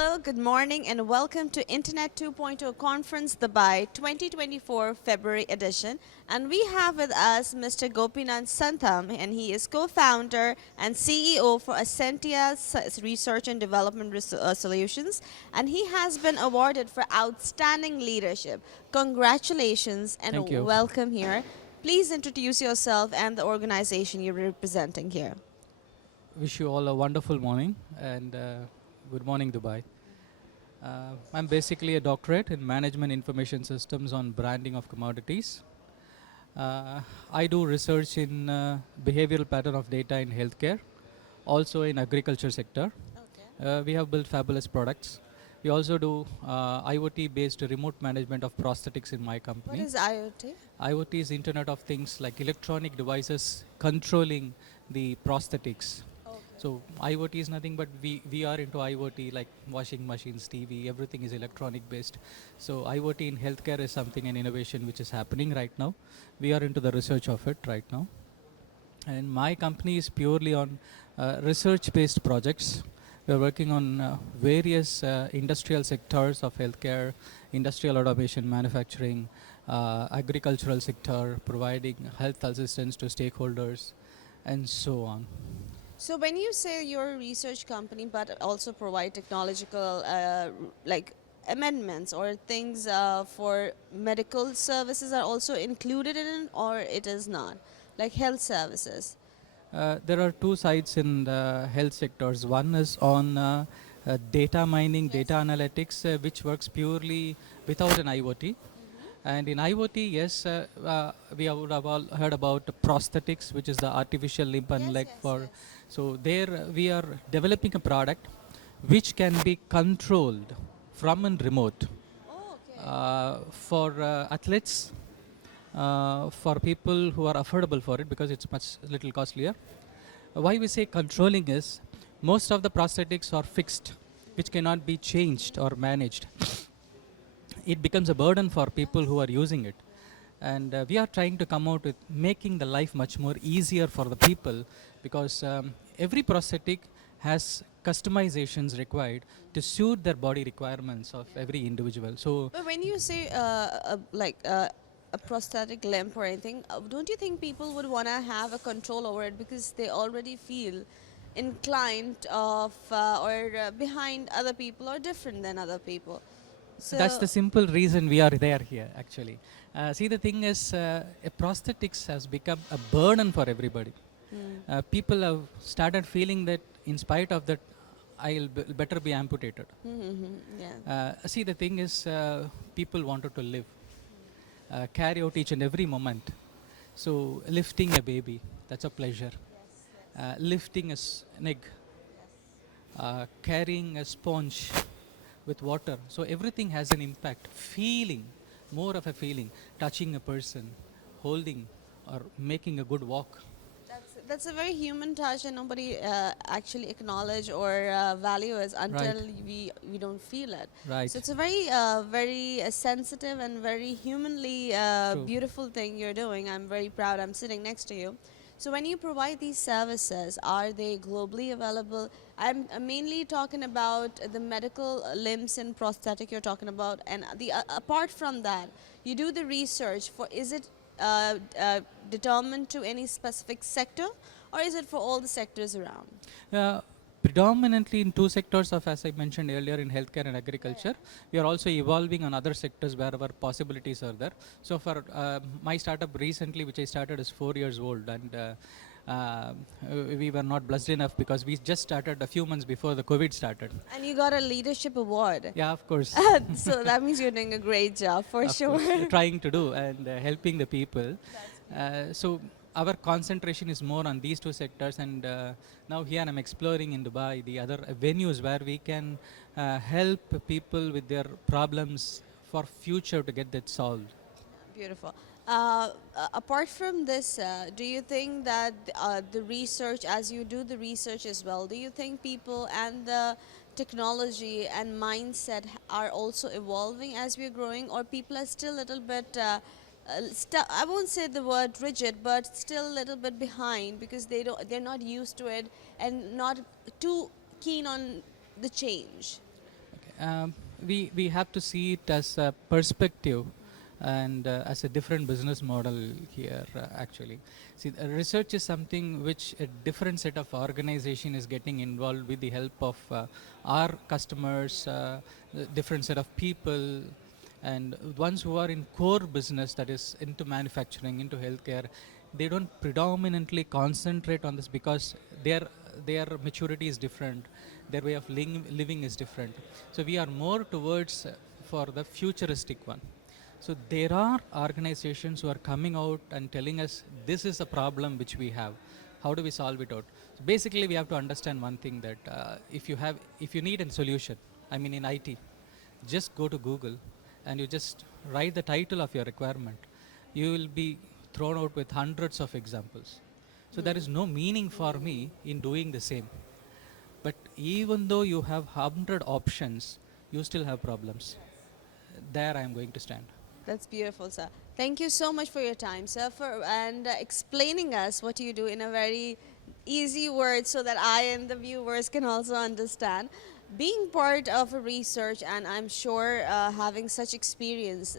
Hello, good morning, and welcome to Internet 2.0 Conference Dubai 2024 February edition. And we have with us Mr. Gopikrishna Santhanam, and he is co-founder and CEO for Ascentya Research and Development Solutions. And he has been awarded for outstanding leadership. Congratulations and Thank you. welcome here. Please introduce yourself and the organization you're representing here. Wish you all a wonderful morning and good morning, Dubai. I'm basically a doctorate in Management Information Systems on branding of commodities. I do research in behavioral pattern of data in healthcare, also in agriculture sector. We have built fabulous products. We also do IoT-based remote management of prosthetics in my company. What is IoT? IoT is Internet of Things, like electronic devices controlling the prosthetics. So IoT is nothing but we are into IoT, like washing machines, TV, everything is electronic based. So IoT in healthcare is something, an innovation which is happening right now. We are into the research of it right now. And my company is purely on research based projects. We are working on various industrial sectors of healthcare, industrial automation, manufacturing, agricultural sector, providing health assistance to stakeholders, and so on. So when you say you're a research company but also provide technological like amendments or things for medical services are also included in it, or it is not, like health services? There are two sides in the health sectors. One is on data mining, data analytics, which works purely without an IoT. And in IoT, yes, we would have all heard about prosthetics, which is the artificial limb and leg for. So there we are developing a product which can be controlled from a remote for athletes, for people who are affordable for it because it's much little costlier. Why we say controlling is most of the prosthetics are fixed, which cannot be changed or managed. It becomes a burden for people who are using it. And we are trying to come out with making the life much more easier for the people, because every prosthetic has customizations required to suit their body requirements of every individual. So But when you say a prosthetic limb or anything, don't you think people would want to have a control over it because they already feel inclined of behind other people or different than other people? So that's the simple reason we are there here, actually. See, the thing is, prosthetics has become a burden for everybody. People have started feeling that in spite of that, better be amputated. See, the thing is, people wanted to live, carry out each and every moment. So lifting a baby, that's a pleasure. Lifting an egg, carrying a sponge with water. So everything has an impact. Feeling, more of a feeling, touching a person, holding or making a good walk. that's a very human touch, and nobody actually acknowledge or value it until we don't feel it. Right. So it's a very sensitive and very humanly beautiful thing you're doing. I'm very proud. I'm sitting next to you. So when you provide these services, are they globally available? I'm mainly talking about the medical limbs and prosthetic you're talking about, and the apart from that, you do the research for. Is it determined to any specific sector, or is it for all the sectors around? Predominantly in two sectors of, as I mentioned earlier, in healthcare and agriculture. We are also evolving on other sectors wherever possibilities are there. So for my startup recently, which I started, is 4 years old, and we were not blessed enough because we just started a few months before the COVID started. And you got a leadership award. Yeah, of course. So that means you're doing a great job for Of sure. course, we're trying to do and helping the people. So our concentration is more on these two sectors, and now here I'm exploring in Dubai the other venues where we can help people with their problems for future to get that solved. Beautiful. Apart from this, do you think that the research, as you do the research as well, do you think people and the technology and mindset are also evolving as we're growing, or people are still a little bit, I won't say the word rigid, but still a little bit behind because they're not used to it and not too keen on the change? um, we have to see it as a perspective and as a different business model here actually. See, research is something which a different set of organization is getting involved with the help of our customers, different set of people, and ones who are in core business, that is into manufacturing, into healthcare. They don't predominantly concentrate on this because their maturity is different, their way of living is different. So we are more towards for the futuristic one. So there are organizations who are coming out and telling us this is a problem which we have. How do we solve it out? So basically, we have to understand one thing, that if you need a solution, I mean in IT, just go to Google and you just write the title of your requirement. You will be thrown out with hundreds of examples. So there is no meaning for me in doing the same. But even though you have 100 options, you still have problems. There I am going to stand. That's beautiful, sir. Thank you so much for your time, sir, and explaining us what you do in a very easy word so that I and the viewers can also understand. Being part of a research, and I'm sure having such experience,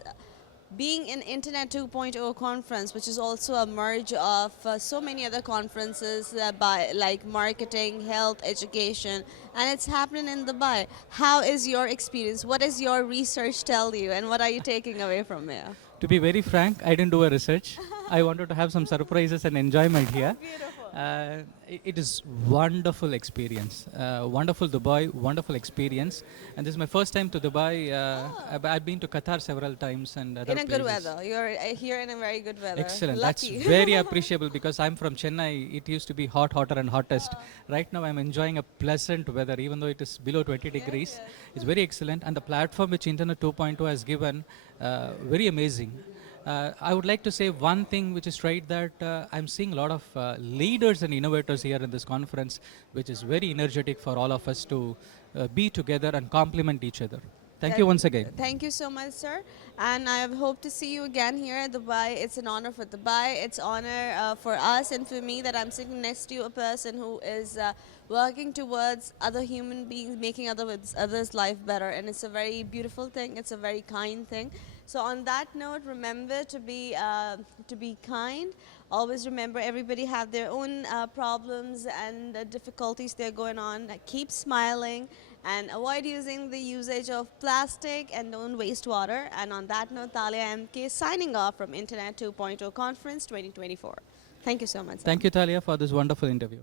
being in Internet 2.0 conference, which is also a merge of so many other conferences by like marketing, health, education, and it's happening in Dubai. How is your experience? What does your research tell you, and what are you taking away from here? To be very frank, I didn't do a research. I wanted to have some surprises and enjoyment here. Beautiful. It is wonderful experience. Wonderful Dubai, wonderful experience. And this is my first time to Dubai. I've been to Qatar several times and other In a good places. weather. You're here in a very good weather. Excellent. Lucky. That's very appreciable because I'm from Chennai. It used to be hot, hotter and hottest. Right now I'm enjoying a pleasant weather even though it is below 20 degrees. yes. It's very excellent, and the platform which Internet 2.0 has given, very amazing. I would like to say one thing which is right, that I'm seeing a lot of leaders and innovators here in this conference, which is very energetic for all of us to be together and complement each other. Thank you once again. Thank you so much, sir. And I hope to see you again here at Dubai. It's an honor for Dubai. It's honor for us and for me that I'm sitting next to a person who is working towards other human beings, making others' life better. And it's a very beautiful thing. It's a very kind thing. So on that note, remember to be kind. Always remember, everybody have their own problems and difficulties they're going on. Keep smiling and avoid using the usage of plastic, and don't waste water. And on that note, Talia MK signing off from Internet 2.0 Conference 2024. Thank you so much, sir. Thank you, Talia, for this wonderful interview.